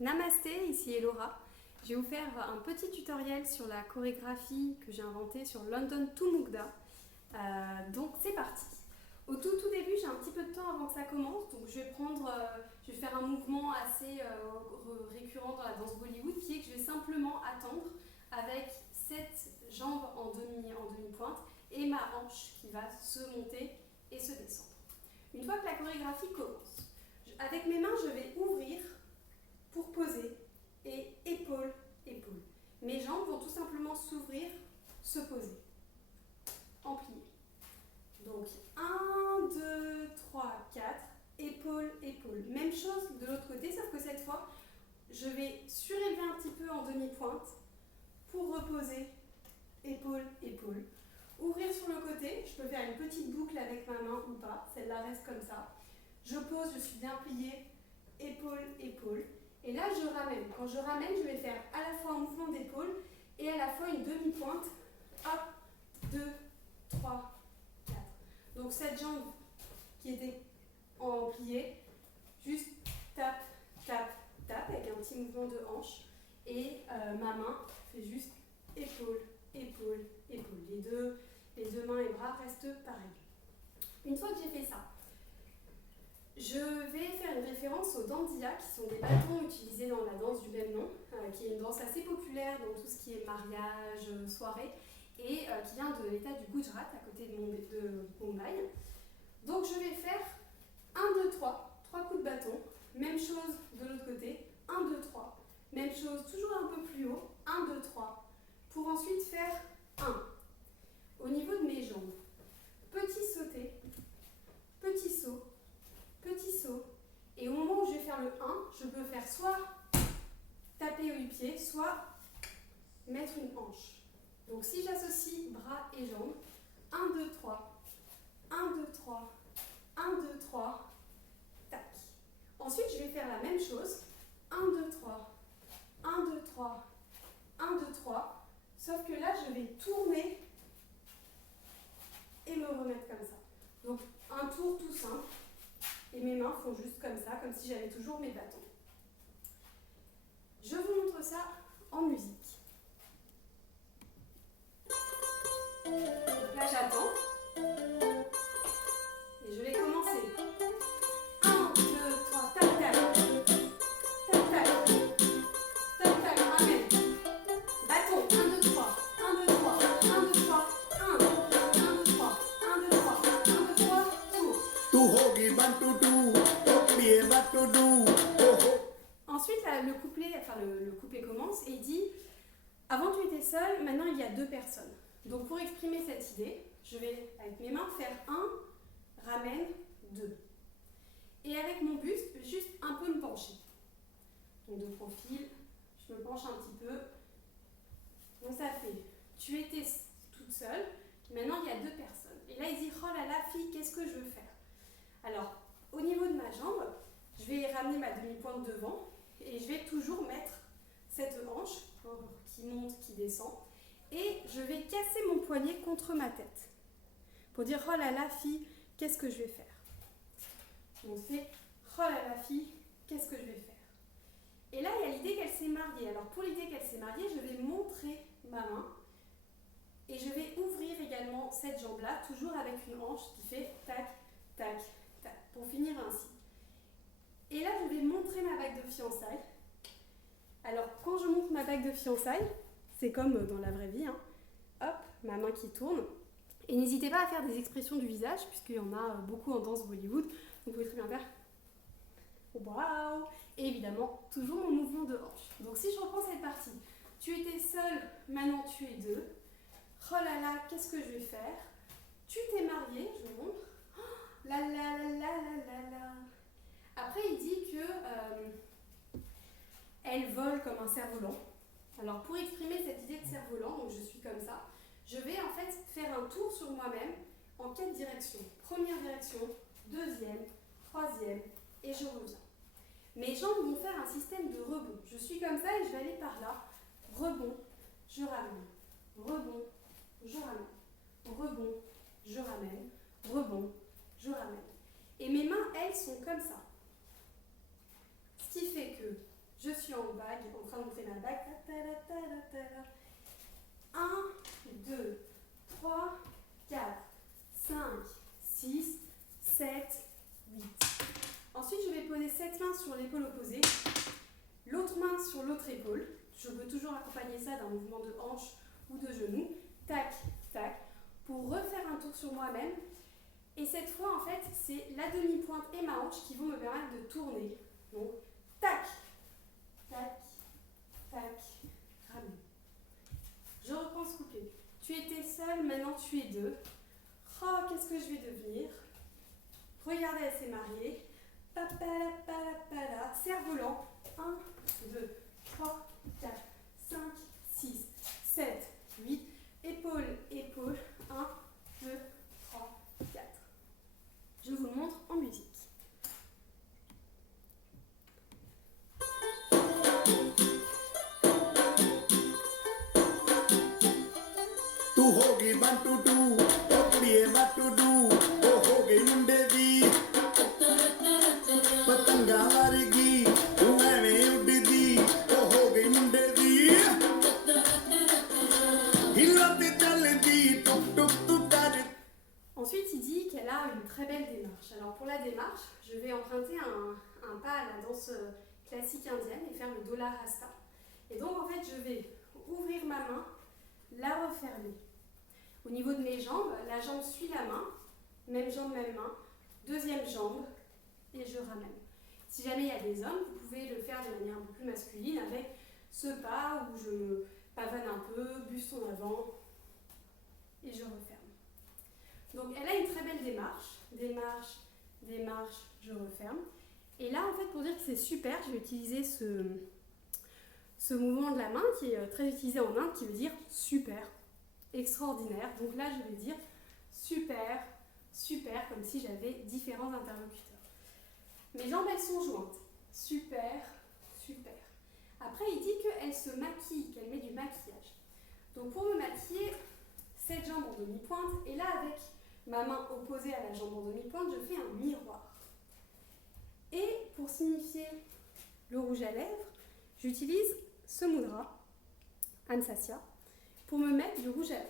Namasté, ici Elora. Je vais vous faire un petit tutoriel sur la chorégraphie que j'ai inventée sur London to Mukda. Donc c'est parti. Au tout début, j'ai un petit peu de temps avant que ça commence, donc je vais faire un mouvement assez récurrent dans la danse Bollywood, qui est que je vais simplement attendre avec cette jambe en demi-pointe et ma hanche qui va se monter et se descendre. Une fois que la chorégraphie commence, avec mes mains, je vais ouvrir pour poser et épaule, épaule. Mes jambes vont tout simplement s'ouvrir, se poser, en plié. Donc 1, 2, 3, 4, épaule, épaule. Même chose de l'autre côté, sauf que cette fois, je vais surélever un petit peu en demi-pointe pour reposer, épaule, épaule. Ouvrir sur le côté, je peux faire une petite boucle avec ma main ou pas, celle-là reste comme ça. Je pose, je suis bien pliée, épaule, épaule. Et là, je ramène. Quand je ramène, je vais faire à la fois un mouvement d'épaule et à la fois une demi-pointe. Hop, 2, 3, 4. Donc cette jambe qui était en plié, juste tape, tape, tape avec un petit mouvement de hanche. Et ma main fait juste épaule, épaule, épaule. Les deux mains et bras restent pareils. Une fois que j'ai fait ça, je vais faire une référence aux dandiya, qui sont des bâtons utilisés dans la danse du même nom, qui est une danse assez populaire dans tout ce qui est mariage, soirée, et qui vient de l'état du Gujarat, à côté de Mumbai. Donc je vais faire 1, 2, 3, 3 coups de bâton, même chose de l'autre côté, 1, 2, 3, même chose, toujours un peu plus haut, 1, 2, 3, pour ensuite faire 1. Au niveau de mes jambes, petit sauté, petit saut, petit saut, et au moment où je vais faire le 1, je peux faire soit taper au pied, soit mettre une hanche. Donc si j'associe bras et jambes, 1, 2, 3, 1, 2, 3, 1, 2, 3, tac. Ensuite, je vais faire la même chose, 1, 2, 3, 1, 2, 3, 1, 2, 3, sauf que là, je vais tourner et me remettre comme ça. Donc, un tour tout simple. Et mes mains font juste comme ça, comme si j'avais toujours mes bâtons. Je vous montre ça en musique. Donc là, j'attends. Et je vais commencer. 1, 2, 3, tac, tac. Tac, tac. Tac, tac, ramène. Bâton, 1, 2, 3. 1, 2, 3. 1, 2, 3. 1, 1, 2, 3. 1, 2, 3. 1, 2, 3. Tour. Ensuite, le couplet commence et il dit « Avant tu étais seul, maintenant il y a 2 personnes. » Donc pour exprimer cette idée, je vais avec mes mains faire 1, ramène, 2. Et avec mon buste, juste un peu me pencher. Donc de profil, je me penche un petit peu. Donc ça fait « Tu étais toute seule, maintenant il y a 2 personnes. » Et là il dit « Oh là là, fille, qu'est-ce que je veux faire ?» Alors, au niveau de ma jambe, je vais ramener ma demi-pointe devant et je vais toujours mettre cette hanche qui monte, qui descend, et je vais casser mon poignet contre ma tête pour dire oh là là fille, qu'est-ce que je vais faire. Donc c'est oh là là fille, qu'est-ce que je vais faire. Et là il y a l'idée qu'elle s'est mariée. Alors pour l'idée qu'elle s'est mariée, je vais montrer ma main et je vais ouvrir également cette jambe là, toujours avec une hanche qui fait tac, tac, tac, pour finir ainsi. Et là, je vais montrer ma bague de fiançailles. Alors, quand je montre ma bague de fiançailles, c'est comme dans la vraie vie, hein. Hop, ma main qui tourne. Et n'hésitez pas à faire des expressions du visage, puisqu'il y en a beaucoup en danse Bollywood. Vous pouvez très bien faire waouh. Et évidemment, toujours mon mouvement de hanche. Donc, si je reprends cette partie, tu étais seule, maintenant tu es 2. Oh là là, qu'est-ce que je vais faire? Tu t'es mariée, je vous montre. Oh, la la la la la la. Après, il dit que elle vole comme un cerf-volant. Alors, pour exprimer cette idée de cerf-volant, donc je suis comme ça, je vais en fait faire un tour sur moi-même en 4 directions. Première direction, deuxième, troisième, et je reviens. Mes jambes vont faire un système de rebond. Je suis comme ça et je vais aller par là. Rebond, je ramène. Rebond, je ramène. Rebond, je ramène. Rebond, je ramène. Et mes mains, elles, sont comme ça. Ce qui fait que je suis en bague, en train de montrer ma bague. 1, 2, 3, 4, 5, 6, 7, 8. Ensuite, je vais poser cette main sur l'épaule opposée, l'autre main sur l'autre épaule. Je peux toujours accompagner ça d'un mouvement de hanche ou de genou. Tac, tac, pour refaire un tour sur moi-même. Et cette fois, en fait, c'est la demi-pointe et ma hanche qui vont me permettre de tourner. Donc, tac, tac, tac, ramène. Je reprends ce couplet. Tu étais seule, maintenant tu es deux. Oh, qu'est-ce que je vais devenir? Regardez, elle s'est mariée. Papalapalapala. Cerf-volant. 1, 2, 3, 4, 5, 6, 7, 8. Épaule, épaule. 1, 2, 3, 4. Je vous le montre en musique. Tu hogi bantu du, okliye batu du, oh hogi munde di. Patanga varigi, tu ave uddidi, oh hogi munde di. Hillate chaldi, tuk tuk tu tare. Ensuite, il dit qu'elle a une très belle démarche. Alors pour la démarche, je vais emprunter un pas à la danse classique indienne et faire le Dola Rasta. Et donc en fait, je vais ouvrir ma main, la refermer. Au niveau de mes jambes, la jambe suit la main, même jambe, même main, deuxième jambe, et je ramène. Si jamais il y a des hommes, vous pouvez le faire de manière un peu plus masculine avec ce pas où je me pavane un peu, buste en avant, et je referme. Donc elle a une très belle démarche, démarche, démarche, je referme. Et là, en fait, pour dire que c'est super, je vais utiliser ce mouvement de la main qui est très utilisé en Inde, qui veut dire super, extraordinaire. Donc là, je vais dire super, super, comme si j'avais différents interlocuteurs. Mes jambes, elles sont jointes. Super, super. Après, il dit qu'elle se maquille, qu'elle met du maquillage. Donc pour me maquiller, cette jambe en demi-pointe, et là, avec ma main opposée à la jambe en demi-pointe, je fais un miroir. Et pour signifier le rouge à lèvres, j'utilise ce mudra, Ansasya, pour me mettre du rouge à lèvres.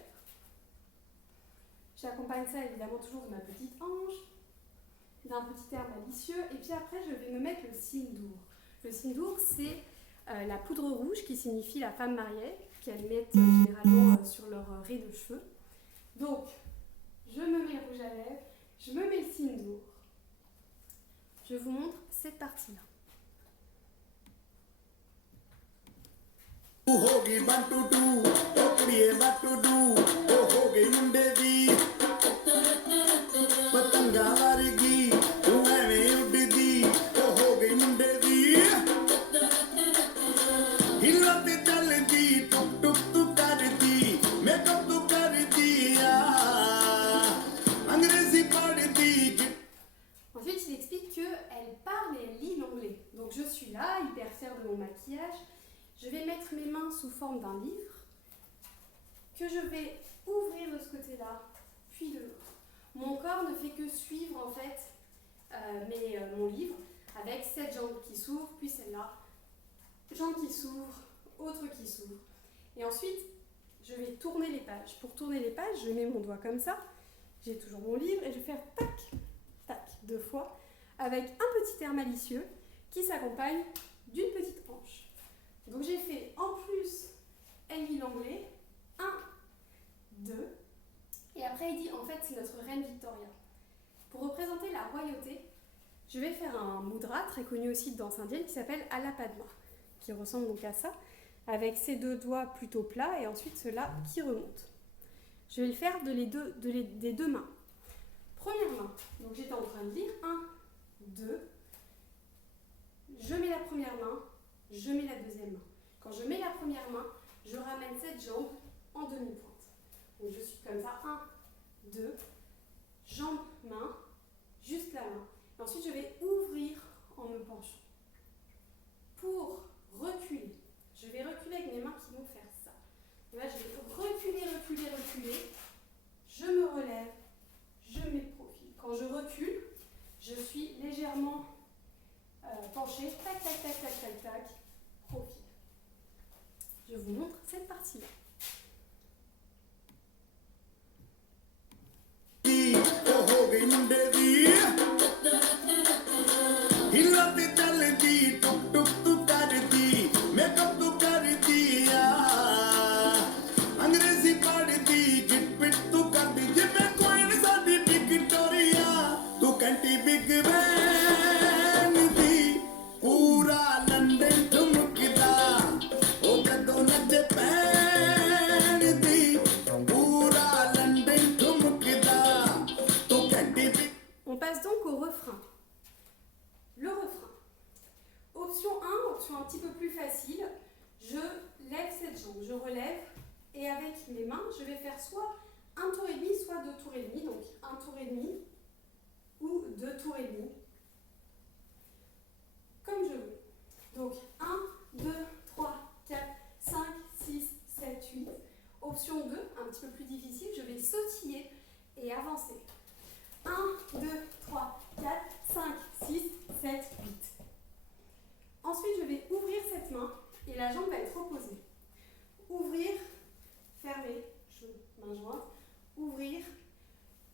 J'accompagne ça évidemment toujours de ma petite hanche, d'un petit air malicieux, et puis après je vais me mettre le sindour. Le sindour, c'est la poudre rouge qui signifie la femme mariée, qu'elles mettent généralement sur leur raie de cheveux. Donc, je me mets le rouge à lèvres, je me mets le sindour. Je vous montre cette partie-là. Tu hogi bantu du, okliye batu du, oh hogi munde di. Patanga varigi, tu ave uddidi, oh hogi munde di. Hillate chaldi, tuk tuk tu tardi, makeup tu kardi, angrezi paddi. Ensuite, il explique qu'elle parle et elle lit l'anglais. Donc je suis là, hyper fière de mon maquillage. Je vais mettre mes mains sous forme d'un livre que je vais ouvrir de ce côté-là, puis de l'autre. Mon corps ne fait que suivre en fait mon livre avec cette jambe qui s'ouvre, puis celle-là, jambe qui s'ouvre, autre qui s'ouvre. Et ensuite, je vais tourner les pages. Pour tourner les pages, je mets mon doigt comme ça. J'ai toujours mon livre et je vais faire tac, tac, 2 fois, avec un petit air malicieux qui s'accompagne d'une petite hanche. Donc j'ai fait en plus, elle lit l'anglais, 1, 2, et après il dit en fait c'est notre reine Victoria. Pour représenter la royauté, je vais faire un mudra très connu aussi de danse indienne qui s'appelle Alapadma, qui ressemble donc à ça, avec ses 2 doigts plutôt plats et ensuite ceux-là qui remontent. Je vais le faire des 2 mains. Première main, donc j'étais en train de lire 1, 2, je mets la première main, je mets la deuxième main. Quand je mets la première main, je ramène cette jambe en demi-pointe. Donc je suis comme ça, 1, 2, jambe, main, juste la main. Et ensuite je vais ouvrir en me penchant. Pour reculer, je vais reculer avec mes mains qui vont faire ça. Et là je vais reculer, reculer, reculer. Je me relève, je m'éprofile. Quand je recule, je suis légèrement penchée, tac, tac, tac, tac, tac, tac, je vous montre cette partie-là. On passe donc au refrain. Le refrain. Option 1, option un petit peu plus facile. Je lève cette jambe, je relève et avec mes mains, je vais faire soit un tour et demi, soit 2 tours et demi. Donc un tour et demi ou 2 tours et demi. Comme je veux. Donc 1, 2, 3, 4, 5, 6, 7, 8. Option 2, un petit peu plus difficile, je vais sautiller et avancer. 1, 2, 3, 4, 5, 6, 7, 8. Ensuite, je vais ouvrir cette main et la jambe va être opposée. Ouvrir, fermer, main jointe, ouvrir.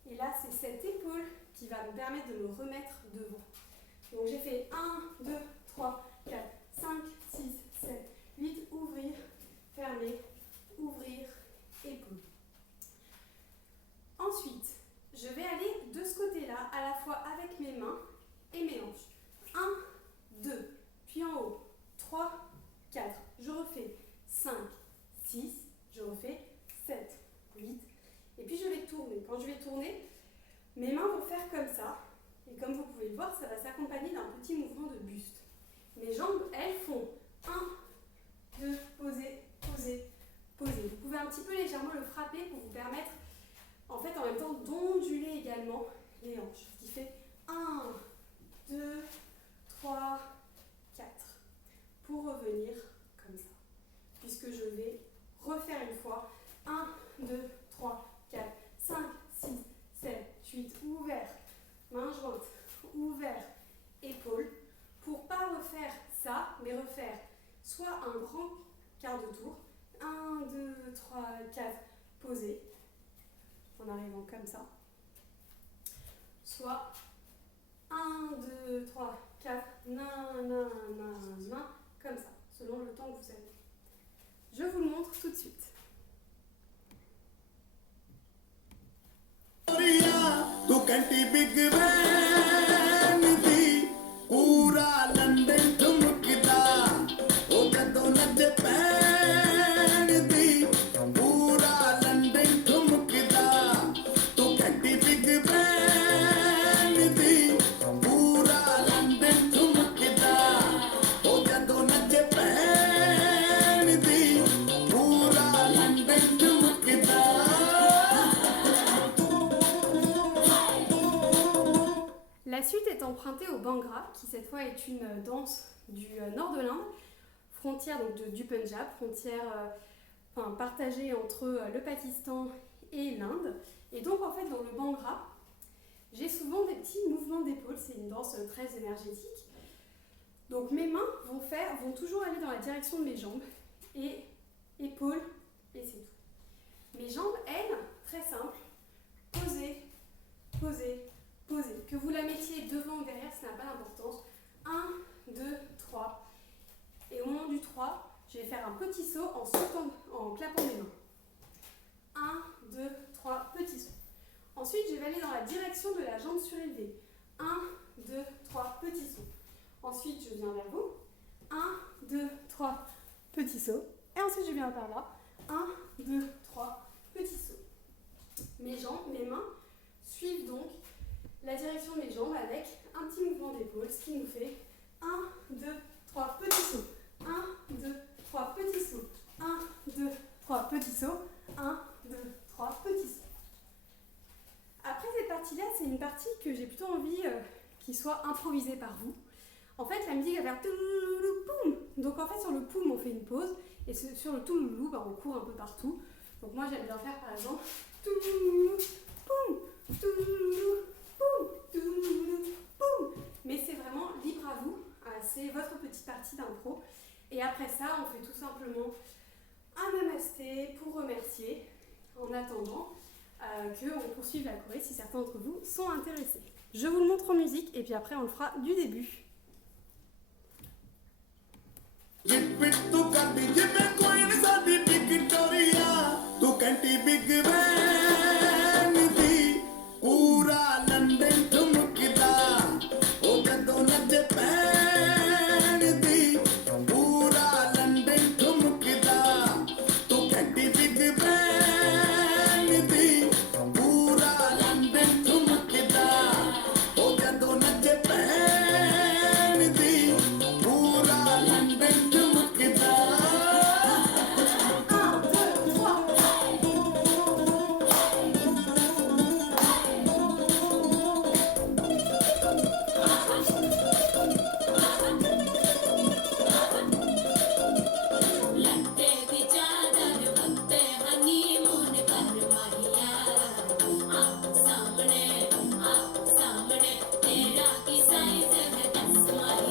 Et là, c'est cette épaule qui va me permettre de me remettre devant. Donc, j'ai fait 1, 2, 3, 4, 5, 6, 7, 8. Ouvrir, fermer, ouvrir, épaule. Ensuite, je vais aller de ce côté-là, à la fois avec mes mains et mes hanches. 1, 2, puis en haut, 3, 4. Je refais 5, 6, je refais 7, 8. Et puis je vais tourner. Quand je vais tourner, mes mains vont faire comme ça. Et comme vous pouvez le voir, ça va s'accompagner d'un petit mouvement de buste. Mes jambes, elles font 1, 2, poser, poser, poser. Vous pouvez un petit peu légèrement le frapper pour vous permettre en fait, en même temps, d'onduler également les hanches. Ce qui fait 1, 2, 3, 4. Pour revenir comme ça. Puisque je vais refaire une fois. 1, 2, 3, 4, 5, 6, 7, 8. Ouvert. Main jointe. Ouvert. Épaule. Pour ne pas refaire ça, mais refaire soit un grand quart de tour. 1, 2, 3, 4. Posé. En arrivant comme ça, soit 1, 2, 3, 4, comme ça, selon le temps que vous avez. Je vous le montre tout de suite. La suite est empruntée au Bhangra, qui cette fois est une danse du nord de l'Inde, frontière donc du Punjab, frontière partagée entre le Pakistan et l'Inde. Et donc en fait dans le Bhangra, j'ai souvent des petits mouvements d'épaule, c'est une danse très énergétique. Donc mes mains vont toujours aller dans la direction de mes jambes, et épaules, et c'est tout. Mes jambes, elles, très simple, poser, poser, poser. Que vous la mettiez devant ou derrière, ça n'a pas d'importance. 1, 2, 3. Et au moment du 3, je vais faire un petit saut en sautant, en clapant mes mains. 1, 2, 3, petit saut. Ensuite, je vais aller dans la direction de la jambe surélevée. 1, 2, 3, petit saut. Ensuite, je viens vers vous. 1, 2, 3, petit saut. Et ensuite, je viens par là. 1, 2, 3, petit saut. Mes jambes, mes mains suivent donc la direction de mes jambes avec un petit mouvement d'épaule, ce qui nous fait 1, 2, 3, petit saut. 1, 2, 3, petit saut. 1, 2, 3, petit saut. 1, 2, 3, petit saut. Après cette partie-là, c'est une partie que j'ai plutôt envie qu'il soit improvisé par vous. En fait, la musique va faire touloulou poum. Donc en fait, sur le poum, on fait une pause. Et sur le touloulou, on court un peu partout. Donc moi, j'aime bien faire par exemple touloulou poum, touloulou poum, touloulou poum. Mais c'est vraiment libre à vous. C'est votre petite partie d'impro. Et après ça, on fait tout simplement un namasté pour remercier en attendant qu'on poursuive la choré si certains d'entre vous sont intéressés. Je vous le montre en musique et puis après on le fera du début. ਜਿੱਪਿਟ ਤੂੰ ਕਰਦੀ ਜਿਵੇਂ ਕੋਈ ਨੀ ਸਾਡੀ ਵਿਕਟੋਰੀਆ ਤੂੰ ਕੰਟੀ big ban ਦੀ ਪੂਰਾ ਲੰਡਨ ਠੁਮਕਦਾ ਉਹ ਜਦੋਂ ਨੱਚੇ ਪੈਣ ਦੀ ਪੂਰਾ ਲੰਡਨ ਠੁਮਕਦਾ ਤੂੰ ਕੰਟੀ ਬਿਗ ਬੈਨ ਦੀ ਪੂਰਾ ਲੰਡਨ ਠੁਮਕਦਾ ਉਹ ਜਦੋਂ ਨੱਚੇ ਪੈਣ ਦੀ ਪੂਰਾ London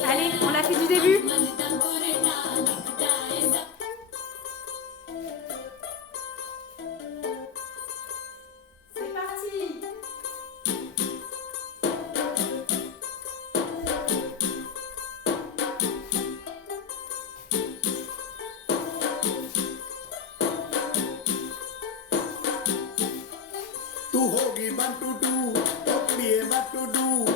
Allez, on l'a fait du début. C'est parti. ਤੂੰ ਹੋ ਗਈ 1 2 2 ਓ ਕੁੜੀਏ 1 2 2